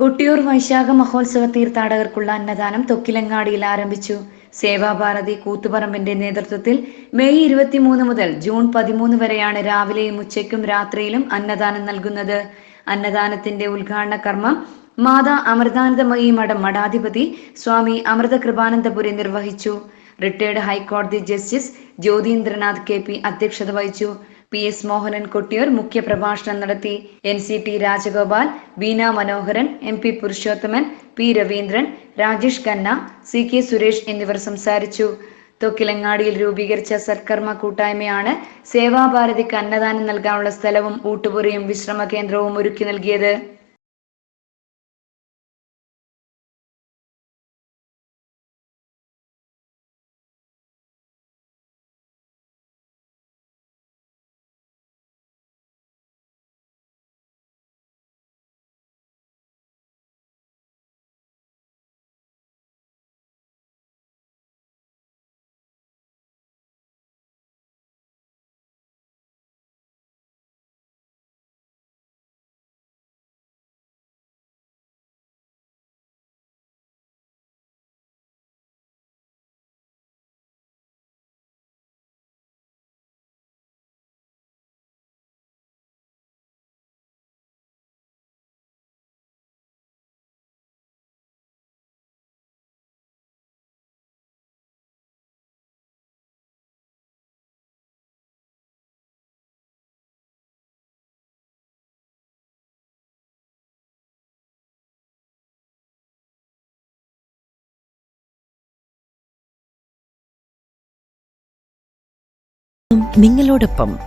കൊട്ടിയൂർ വൈശാഖ മഹോത്സവ തീർത്ഥാടകർക്കുള്ള അന്നദാനം തൊക്കിലങ്ങാടിയിൽ ആരംഭിച്ചു. സേവാഭാരതി കൂത്തുപറമ്പിന്റെ നേതൃത്വത്തിൽ മെയ് ഇരുപത്തിമൂന്ന് മുതൽ ജൂൺ പതിമൂന്ന് വരെയാണ് രാവിലെയും ഉച്ചയ്ക്കും രാത്രിയിലും അന്നദാനം നൽകുന്നത്. അന്നദാനത്തിന്റെ ഉദ്ഘാടന കർമ്മം മാതാ അമൃതാനന്ദമയി മഠം മഠാധിപതി സ്വാമി അമൃത കൃപാനന്ദപുരി നിർവഹിച്ചു. റിട്ടയർഡ് ഹൈക്കോടതി ജസ്റ്റിസ് ജ്യോതീന്ദ്രനാഥ് കെ പി അധ്യക്ഷത വഹിച്ചു. പി എസ് മോഹനൻ കൊട്ടിയൂർ മുഖ്യപ്രഭാഷണം നടത്തി N C T Rajagopal Beena Manoharan M P Purushothaman P Raveendran Rajesh Khanna C K Suresh എന്നിവർ സംസാരിച്ചു. തൊക്കിലങ്ങാടിയിൽ രൂപീകരിച്ച സർക്കർമ്മ കൂട്ടായ്മയാണ് സേവാഭാരതിക്ക് അന്നദാനം നൽകാനുള്ള സ്ഥലവും ഊട്ടുപുരയും വിശ്രമ കേന്ദ്രവും ഒരുക്കി നൽകിയത്. നിങ്ങളോടൊപ്പം